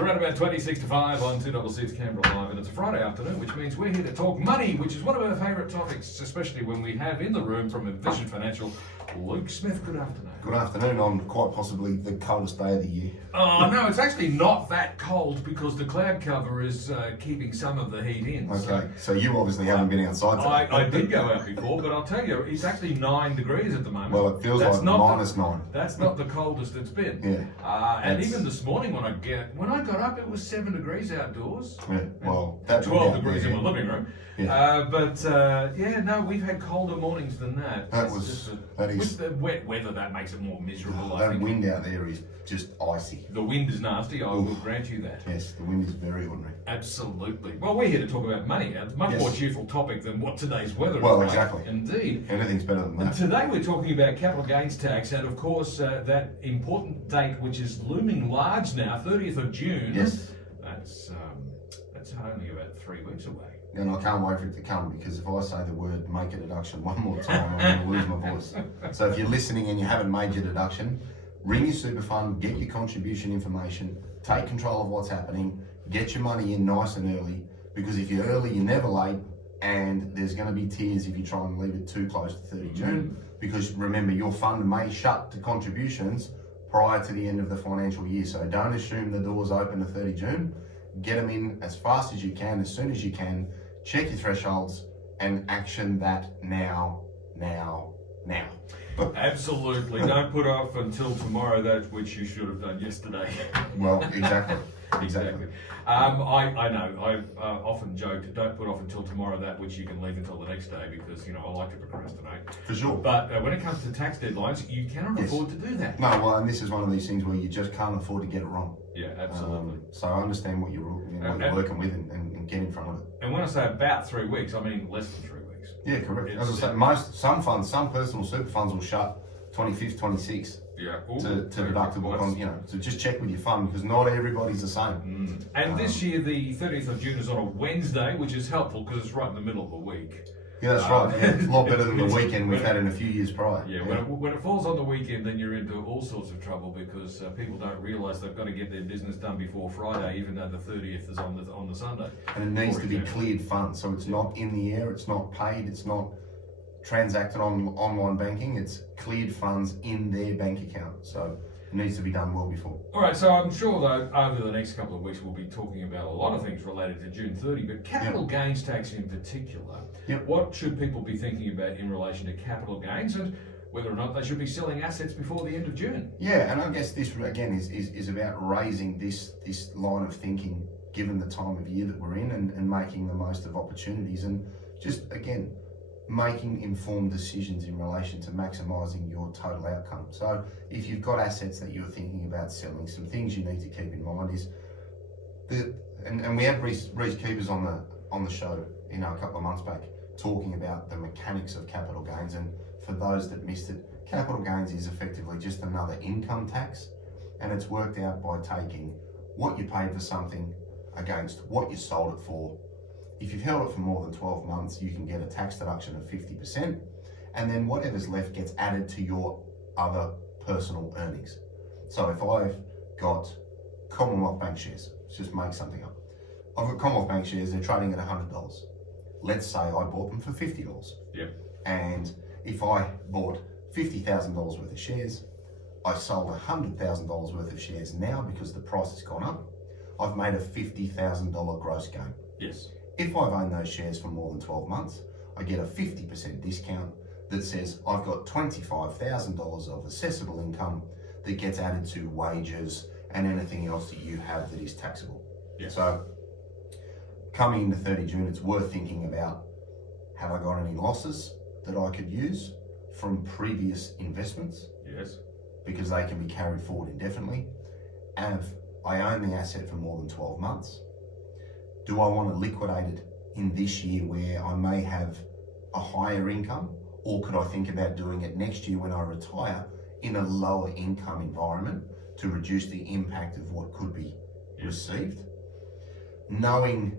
around about 26 to 5 on 266 Canberra Live, and it's a Friday afternoon, which means we're here to talk money, which is one of our favourite topics, especially when we have in the room from Envision Financial, Luke Smith. Good afternoon. Good afternoon on quite possibly the coldest day of the year. Oh, no, it's actually not that cold because the cloud cover is keeping some of the heat in. Okay, so you obviously haven't been outside today. I did go out before, but I'll tell you, it's actually 9 degrees at the moment. Well, it feels like -9. That's not the coldest it's been. Yeah. And even this morning when I got up, it was 7 degrees outdoors. Yeah, well, that's 12 degrees in my living room. Yeah. No, we've had colder mornings than that. With the wet weather, that makes it more miserable. I That think. wind out there is just icy. The wind is nasty, I will grant you that. Yes, the wind is very ordinary. Absolutely. Well, we're here to talk about money. A much more cheerful topic than what today's weather is. Well, exactly. Indeed. Anything's better than that. Today we're talking about capital gains tax and, of course, that important date which is looming large now, 30th of June. Yes. That's only about 3 weeks away. And I can't wait for it to come, because if I say the word make a deduction one more time, I'm going to lose my voice. So if you're listening and you haven't made your deduction, ring your super fund, get your contribution information, take control of what's happening, get your money in nice and early, because if you're early, you're never late, and there's going to be tears if you try and leave it too close to 30 June, because remember, your fund may shut to contributions prior to the end of the financial year. So don't assume the doors open to 30 June. Get them in as fast as you can, as soon as you can. Check your thresholds and action that now. Absolutely. Don't put off until tomorrow that which you should have done yesterday. Well, exactly. I know. I've often joked, don't put off until tomorrow that which you can leave until the next day, because, I like to procrastinate. For sure. But when it comes to tax deadlines, you cannot afford to do that. No, well, and this is one of these things where you just can't afford to get it wrong. Yeah, absolutely. So I understand what you're working with and get in front of it. And when I say about 3 weeks, I mean less than 3 weeks. Yeah, correct. As I say, some personal super funds will shut 25th, 26th. Yeah, to deductible, so just check with your fund, because not everybody's the same. And this year, the 30th of June is on a Wednesday, which is helpful because it's right in the middle of the week. Yeah, that's right. Yeah, it's a lot better than the weekend we've had in a few years prior. Yeah, when it falls on the weekend, then you're into all sorts of trouble, because people don't realise they've got to get their business done before Friday, even though the 30th is on the Sunday. And it needs to be cleared funds, so it's not in the air, it's not paid, it's not transacted on online banking, it's cleared funds in their bank account. So it needs to be done well before. All right, so I'm sure though over the next couple of weeks we'll be talking about a lot of things related to June 30, but capital gains tax in particular. What should people be thinking about in relation to capital gains, and whether or not they should be selling assets before the end of June? Yeah, and I guess this again is about raising this line of thinking given the time of year that we're in, and making the most of opportunities, and just again making informed decisions in relation to maximising your total outcome. So if you've got assets that you're thinking about selling, some things you need to keep in mind is and we had Reece Keepers on the show a couple of months back talking about the mechanics of capital gains. And for those that missed it, capital gains is effectively just another income tax, and it's worked out by taking what you paid for something against what you sold it for. If you've held it for more than 12 months, you can get a tax deduction of 50%, and then whatever's left gets added to your other personal earnings. So if I've got Commonwealth Bank shares, let's just make something up. I've got Commonwealth Bank shares, they're trading at $100. Let's say I bought them for $50. Yep. And if I bought $50,000 worth of shares, I sold $100,000 worth of shares now because the price has gone up, I've made a $50,000 gross gain. Yes. If I've owned those shares for more than 12 months, I get a 50% discount that says I've got $25,000 of assessable income that gets added to wages and anything else that you have that is taxable. Yes. So coming into 30 June, it's worth thinking about, have I got any losses that I could use from previous investments? Yes. Because they can be carried forward indefinitely. Have I own the asset for more than 12 months? Do I want to liquidate it in this year where I may have a higher income, or could I think about doing it next year when I retire in a lower income environment to reduce the impact of what could be received? Knowing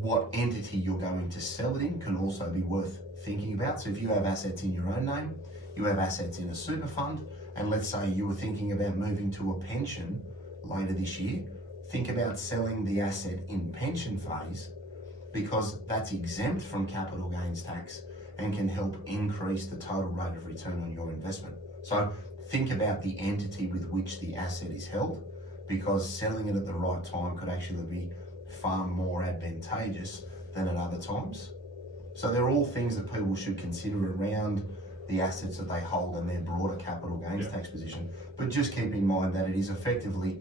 what entity you're going to sell it in can also be worth thinking about. So if you have assets in your own name, you have assets in a super fund, and let's say you were thinking about moving to a pension later this year, think about selling the asset in pension phase, because that's exempt from capital gains tax and can help increase the total rate of return on your investment. So think about the entity with which the asset is held, because selling it at the right time could actually be far more advantageous than at other times. So they're all things that people should consider around the assets that they hold and their broader capital gains tax position. But just keep in mind that it is effectively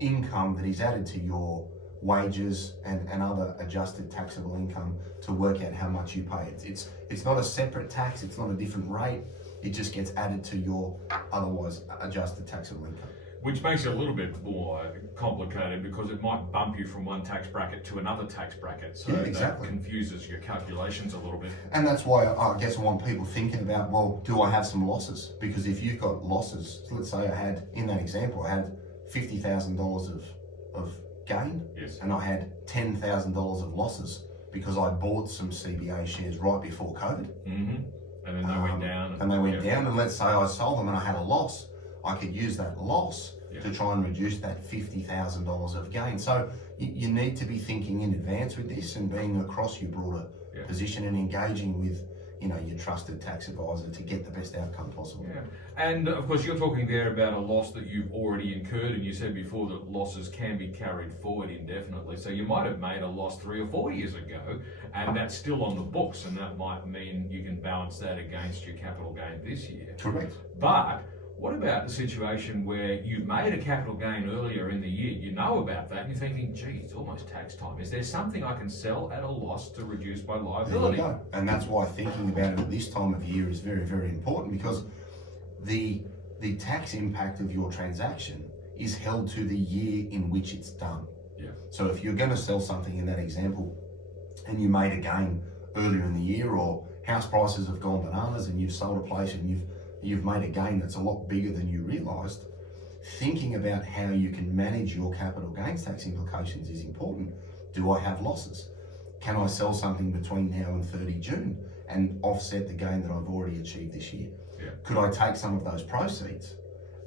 income that is added to your wages and other adjusted taxable income to work out how much you pay. It's not a separate tax, it's not a different rate, it just gets added to your otherwise adjusted taxable income. Which makes it a little bit more complicated, because it might bump you from one tax bracket to another tax bracket. So that confuses your calculations a little bit. And that's why I guess I want people thinking about, well, do I have some losses? Because if you've got losses, so let's say I had, in that example, I had $50,000 of gain, and I had $10,000 of losses because I bought some CBA shares right before COVID. And then they went down. And they went down, and let's say I sold them and I had a loss. I could use that loss to try and reduce that $50,000 of gain. So you need to be thinking in advance with this and being across your broader position and engaging with your trusted tax advisor to get the best outcome possible. And of course you're talking there about a loss that you've already incurred, and you said before that losses can be carried forward indefinitely. So you might have made a loss 3 or 4 years ago, and that's still on the books, and that might mean you can balance that against your capital gain this year. Correct. But what about the situation where you've made a capital gain earlier in the year, you know about that, and you're thinking, gee, it's almost tax time. Is there something I can sell at a loss to reduce my liability? There you go. And that's why thinking about it at this time of year is very, very important, because the tax impact of your transaction is held to the year in which it's done. So if you're going to sell something in that example and you made a gain earlier in the year, or house prices have gone bananas and you've sold a place and you've made a gain that's a lot bigger than you realised, thinking about how you can manage your capital gains tax implications is important. Do I have losses? Can I sell something between now and 30 June and offset the gain that I've already achieved this year? Could I take some of those proceeds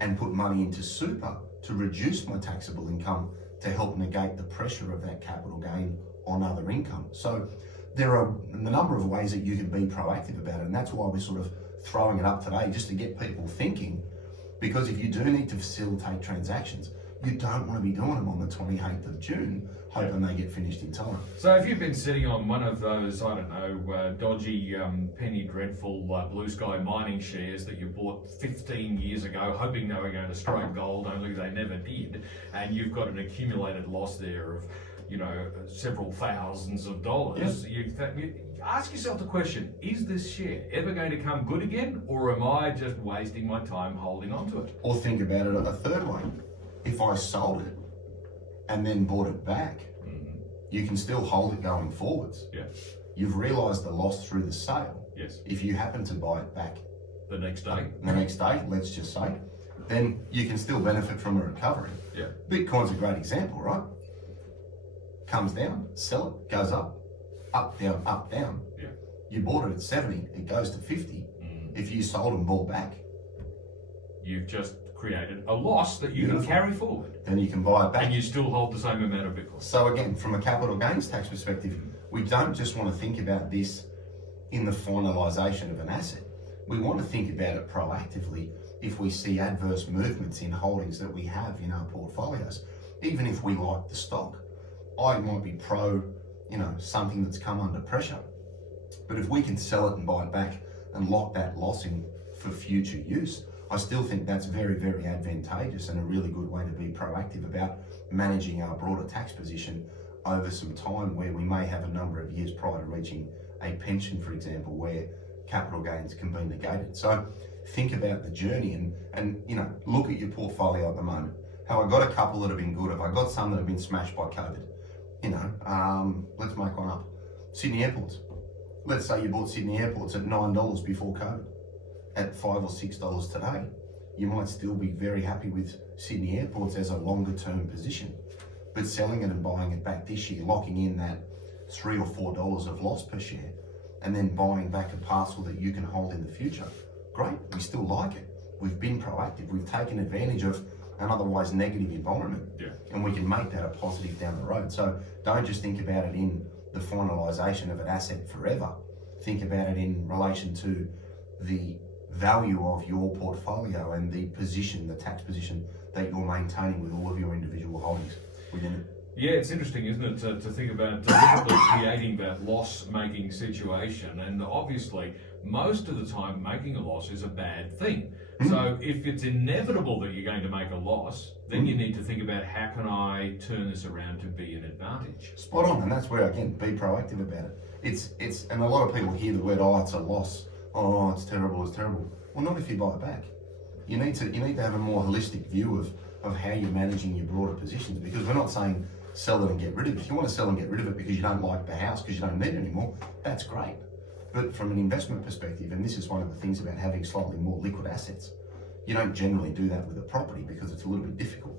and put money into super to reduce my taxable income to help negate the pressure of that capital gain on other income? So there are a number of ways that you can be proactive about it, and that's why we're sort of throwing it up today, just to get people thinking, because if you do need to facilitate transactions, you don't want to be doing them on the 28th of June, hoping they get finished in time. So if you've been sitting on one of those, I don't know, dodgy, penny dreadful blue sky mining shares that you bought 15 years ago, hoping they were going to strike gold, only they never did, and you've got an accumulated loss there of, several thousands of dollars, you ask yourself the question, is this share ever going to come good again, or am I just wasting my time holding on to it? Or think about it a third way. If I sold it and then bought it back, you can still hold it going forwards. You've realised the loss through the sale. If you happen to buy it back the next day, let's just say, then you can still benefit from a recovery. Bitcoin's a great example, right? Comes down, sell it, goes up, down, up, down. You bought it at 70, it goes to 50. If you sold and bought back, you've just created a loss that you can carry forward. Then you can buy it back. And you still hold the same amount of Bitcoin. So again, from a capital gains tax perspective, we don't just want to think about this in the finalisation of an asset. We want to think about it proactively if we see adverse movements in holdings that we have in our portfolios. Even if we like the stock, I might be pro, something that's come under pressure. But if we can sell it and buy it back and lock that loss in for future use, I still think that's very, very advantageous and a really good way to be proactive about managing our broader tax position over some time, where we may have a number of years prior to reaching a pension, for example, where capital gains can be negated. So think about the journey and look at your portfolio at the moment. Have I got a couple that have been good? Have I got some that have been smashed by COVID? Let's make one up. Sydney Airports. Let's say you bought Sydney Airports at $9 before COVID. At $5 or $6 today, you might still be very happy with Sydney Airports as a longer term position. But selling it and buying it back this year, locking in that $3 or $4 of loss per share, and then buying back a parcel that you can hold in the future, great, we still like it. We've been proactive, we've taken advantage of an otherwise negative environment. Yeah. And we can make that a positive down the road. So don't just think about it in the finalisation of an asset forever. Think about it in relation to the value of your portfolio and the position, the tax position that you're maintaining with all of your individual holdings within it. Yeah, it's interesting, isn't it, to think about deliberately creating that loss-making situation. And obviously, most of the time, making a loss is a bad thing. So if it's inevitable that you're going to make a loss, then you need to think about how can I turn this around to be an advantage. Spot on, and that's where, again, be proactive about it. It's and a lot of people hear the word, oh, it's a loss. Oh, it's terrible, it's terrible. Well, not if you buy it back. You need to have a more holistic view of how you're managing your broader positions, because we're not saying sell it and get rid of it. If you want to sell and get rid of it because you don't like the house, because you don't need it anymore, that's great. But from an investment perspective, and this is one of the things about having slightly more liquid assets, you don't generally do that with a property because it's a little bit difficult.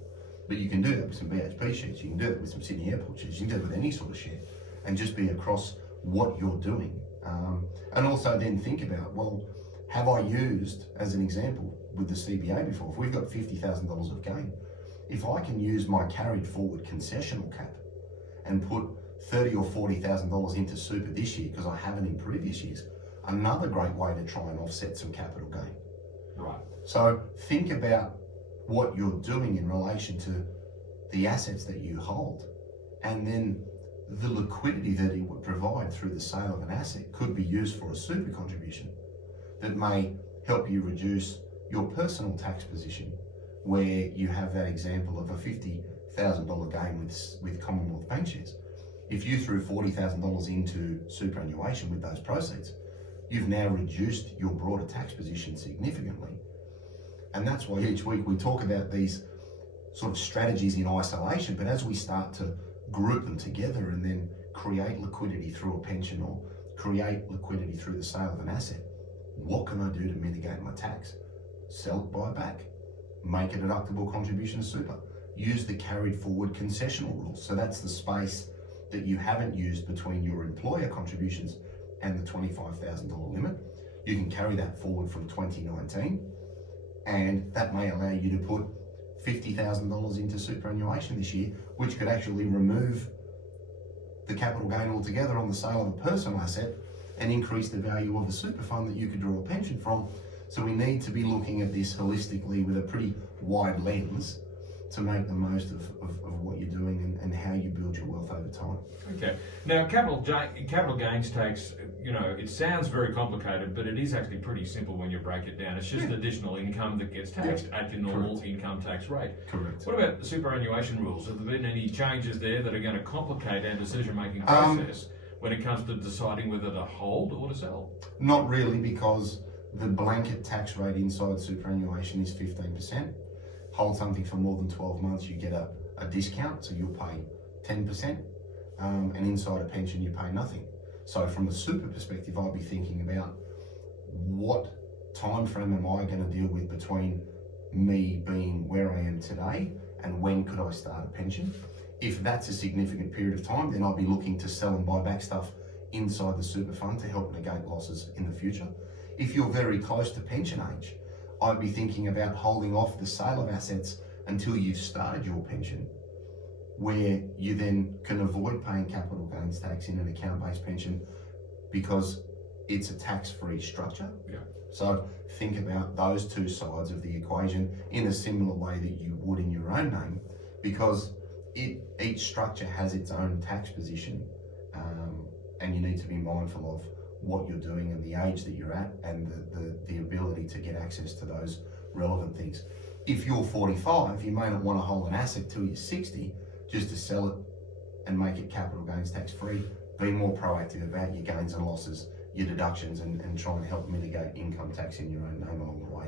But you can do that with some BHP shares, you can do that with some Sydney Airport shares, you can do it with any sort of share, and just be across what you're doing. And also then think about, well, have I used, as an example, with the CBA before, if we've got $50,000 of gain, if I can use my carried forward concessional cap and put $30,000 or $40,000 into super this year because I haven't in previous years, another great way to try and offset some capital gain. Right. So think about what you're doing in relation to the assets that you hold, and then the liquidity that it would provide through the sale of an asset could be used for a super contribution that may help you reduce your personal tax position, where you have that example of a $50,000 gain with Commonwealth Bank shares. If you threw $40,000 into superannuation with those proceeds, you've now reduced your broader tax position significantly. And that's why each week we talk about these sort of strategies in isolation, but as we start to group them together and then create liquidity through a pension or create liquidity through the sale of an asset, what can I do to mitigate my tax? Sell it, buy back, make a deductible contribution to super, use the carried forward concessional rules. So that's the space that you haven't used between your employer contributions and the $25,000 limit. You can carry that forward from 2019, and that may allow you to put $50,000 into superannuation this year, which could actually remove the capital gain altogether on the sale of a personal asset and increase the value of a super fund that you could draw a pension from. So we need to be looking at this holistically with a pretty wide lens to make the most of what you're doing and how you build your wealth over time. Okay. Now, capital gains tax, you know, it sounds very complicated, but it is actually pretty simple when you break it down. It's just additional income that gets taxed at your normal income tax rate. Correct. What about the superannuation rules? Have there been any changes there that are going to complicate our decision-making process when it comes to deciding whether to hold or to sell? Not really, because the blanket tax rate inside superannuation is 15%. Hold something for more than 12 months, you get a discount, so you'll pay 10%, and inside a pension you pay nothing. So from the super perspective, I'd be thinking about what time frame am I going to deal with between me being where I am today and when could I start a pension. If that's a significant period of time, then I'll be looking to sell and buy back stuff inside the super fund to help negate losses in the future. If you're very close to pension age, I'd be thinking about holding off the sale of assets until you've started your pension, where you then can avoid paying capital gains tax in an account-based pension because it's a tax-free structure. Yeah. So think about those two sides of the equation in a similar way that you would in your own name, because each structure has its own tax position, and you need to be mindful of what you're doing and the age that you're at and the ability to get access to those relevant things. If you're 45, you may not want to hold an asset till you're 60 just to sell it and make it capital gains tax free. Be more proactive about your gains and losses, your deductions, and try and help mitigate income tax in your own name along the way.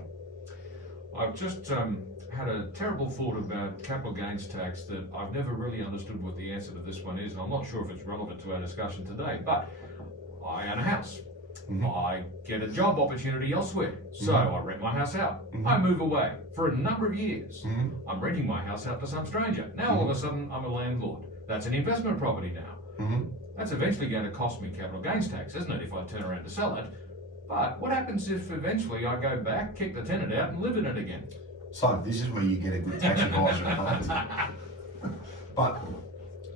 I've just had a terrible thought about capital gains tax that I've never really understood what the answer to this one is, and I'm not sure if it's relevant to our discussion today, but I own a house. Mm-hmm. I get a job opportunity elsewhere, so I rent my house out. I move away for a number of years. I'm renting my house out to some stranger. Now all of a sudden I'm a landlord. That's an investment property now. That's eventually going to cost me capital gains tax, isn't it, if I turn around to sell it? But what happens if eventually I go back, kick the tenant out and live in it again? So this is where you get a good tax advisor at home. But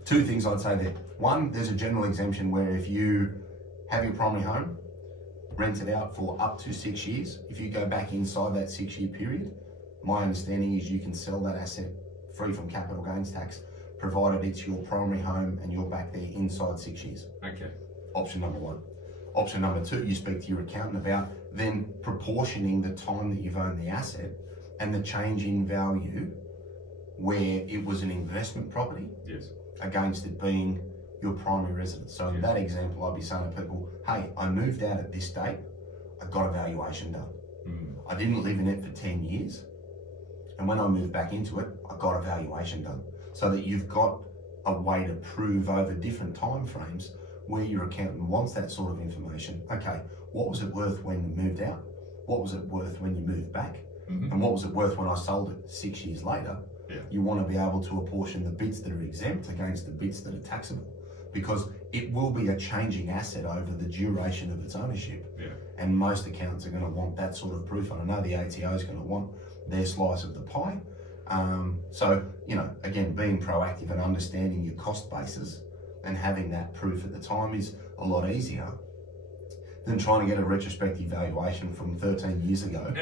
two things I'd say there. One, there's a general exemption where if you have your primary home, rent it out for up to 6 years, if you go back inside that 6-year period, my understanding is you can sell that asset free from capital gains tax, provided it's your primary home and you're back there inside 6 years. Okay. Option number one. Option number two, you speak to your accountant about then proportioning the time that you've owned the asset and the change in value where it was an investment property Yes. against it being your primary residence. So in that example, I'd be saying to people, hey, I moved out at this date, I got a valuation done. I didn't live in it for 10 years. And when I moved back into it, I got a valuation done. So that you've got a way to prove over different time frames where your accountant wants that sort of information. Okay, what was it worth when you moved out? What was it worth when you moved back? And what was it worth when I sold it 6 years later? You want to be able to apportion the bits that are exempt against the bits that are taxable, because it will be a changing asset over the duration of its ownership. And most accountants are going to want that sort of proof. And I know the ATO is going to want their slice of the pie. So, you know, again, being proactive and understanding your cost basis and having that proof at the time is a lot easier than trying to get a retrospective valuation from 13 years ago.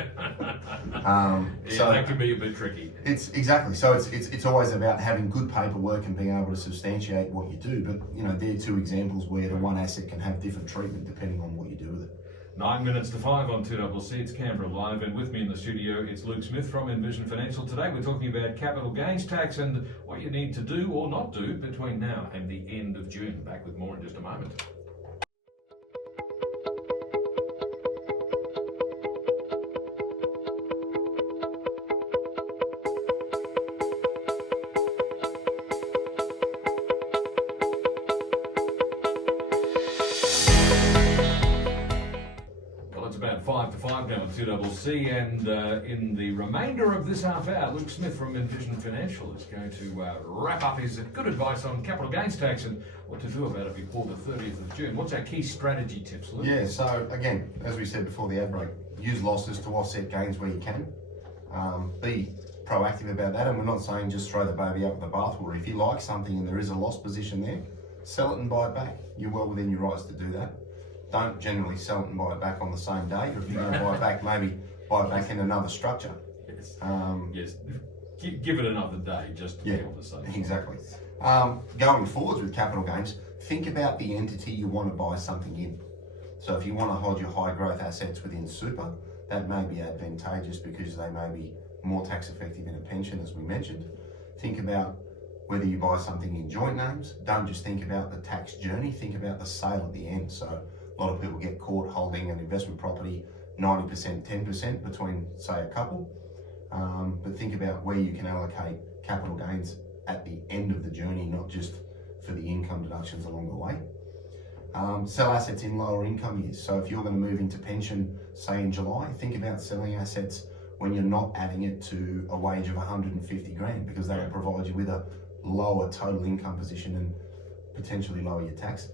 So that can be a bit tricky. It's exactly. So it's always about having good paperwork and being able to substantiate what you do. But, you know, there are two examples where the one asset can have different treatment depending on what you do with it. 9 minutes to 5 on 2CC, it's Canberra Live, and with me in the studio it's Luke Smith from Envision Financial. Today we're talking about capital gains tax and what you need to do or not do between now and the end of June. Back with more in just a moment. About 5 to 5 now on 2CC, and in the remainder of this half hour, Luke Smith from Envision Financial is going to wrap up his good advice on capital gains tax and what to do about it before the 30th of June. What's our key strategy tips, Luke? Yeah, so again, as we said before the ad break, use losses to offset gains where you can. Be proactive about that, and we're not saying just throw the baby out with the bathwater. If you like something and there is a loss position there, sell it and buy it back. You're well within your rights to do that. Don't generally sell it and buy it back on the same day, or if you're going to buy it back, maybe buy it back in another structure. Yes. Yes. Give it another day just to be able to say. Exactly. Going forwards with capital gains, think about the entity you want to buy something in. So if you want to hold your high growth assets within super, that may be advantageous because they may be more tax effective in a pension, as we mentioned. Think about whether you buy something in joint names. Don't just think about the tax journey, think about the sale at the end. So a lot of people get caught holding an investment property 90%, 10% between, say, a couple. But think about where you can allocate capital gains at the end of the journey, not just for the income deductions along the way. Sell assets in lower income years. So if you're going to move into pension, say in July, think about selling assets when you're not adding it to a wage of 150 grand, because that will provide you with a lower total income position and potentially lower your tax.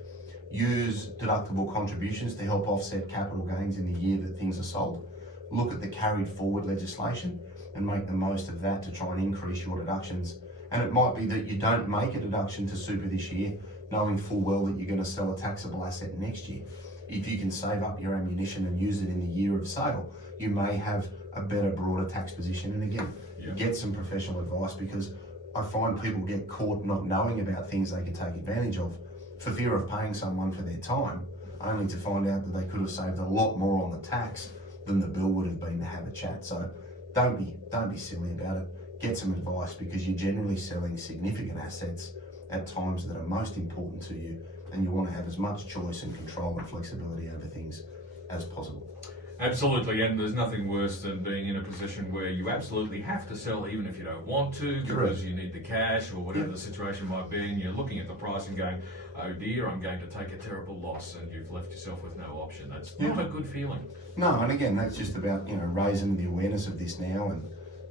Use deductible contributions to help offset capital gains in the year that things are sold. Look at the carried forward legislation and make the most of that to try and increase your deductions. And it might be that you don't make a deduction to super this year, knowing full well that you're going to sell a taxable asset next year. If you can save up your ammunition and use it in the year of sale, you may have a better, broader tax position. And again, get some professional advice, because I find people get caught not knowing about things they can take advantage of for fear of paying someone for their time, only to find out that they could have saved a lot more on the tax than the bill would have been to have a chat. So don't be silly about it. Get some advice, because you're generally selling significant assets at times that are most important to you, and you want to have as much choice and control and flexibility over things as possible. Absolutely, and there's nothing worse than being in a position where you absolutely have to sell even if you don't want to, because you need the cash or whatever the situation might be, and you're looking at the price and going, oh dear, I'm going to take a terrible loss, and you've left yourself with no option. That's not a good feeling. No, and again, that's just about, you know, raising the awareness of this now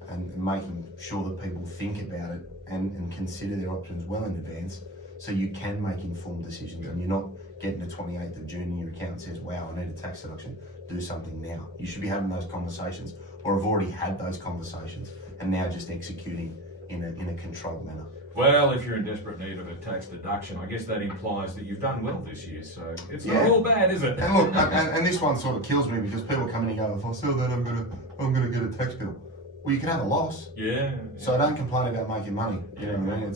and making sure that people think about it and consider their options well in advance, so you can make informed decisions and you're not getting to 28th of June and your accountant says, wow, I need a tax deduction, do something now. You should be having those conversations, or have already had those conversations, and now just executing in a controlled manner. Well, if you're in desperate need of a tax deduction, I guess that implies that you've done well this year, so it's not all bad, is it? And look, and this one sort of kills me because people come in and go, if I sell that, I'm gonna get a tax bill. Well, you can have a loss. Yeah. So don't complain about making money. You know what I mean?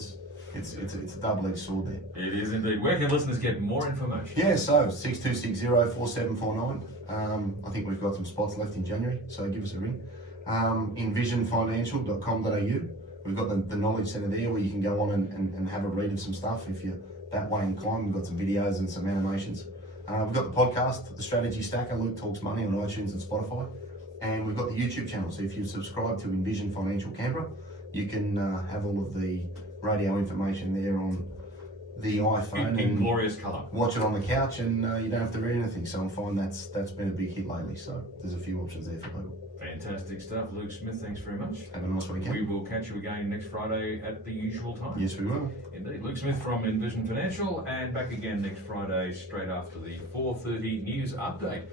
It's a double-edged sword there. It is indeed. Where can listeners get more information? Yeah, so 6260-4749. I think we've got some spots left in January, so give us a ring. Envisionfinancial.com.au. We've got the Knowledge Centre there where you can go on and have a read of some stuff if you're that way inclined. We've got some videos and some animations. We've got the podcast, The Strategy Stacker, Luke Talks Money on iTunes and Spotify. And we've got the YouTube channel. So if you subscribe to Envision Financial Canberra, you can have all of the radio information there on the iPhone in glorious colour. Watch it on the couch, and you don't have to read anything. So I find that's been a big hit lately. So there's a few options there for people. Fantastic stuff. Luke Smith, thanks very much. Have a nice weekend. We will catch you again next Friday at the usual time. Yes, we will. Indeed. Luke Smith from Envision Financial, and back again next Friday straight after the 4:30 news update.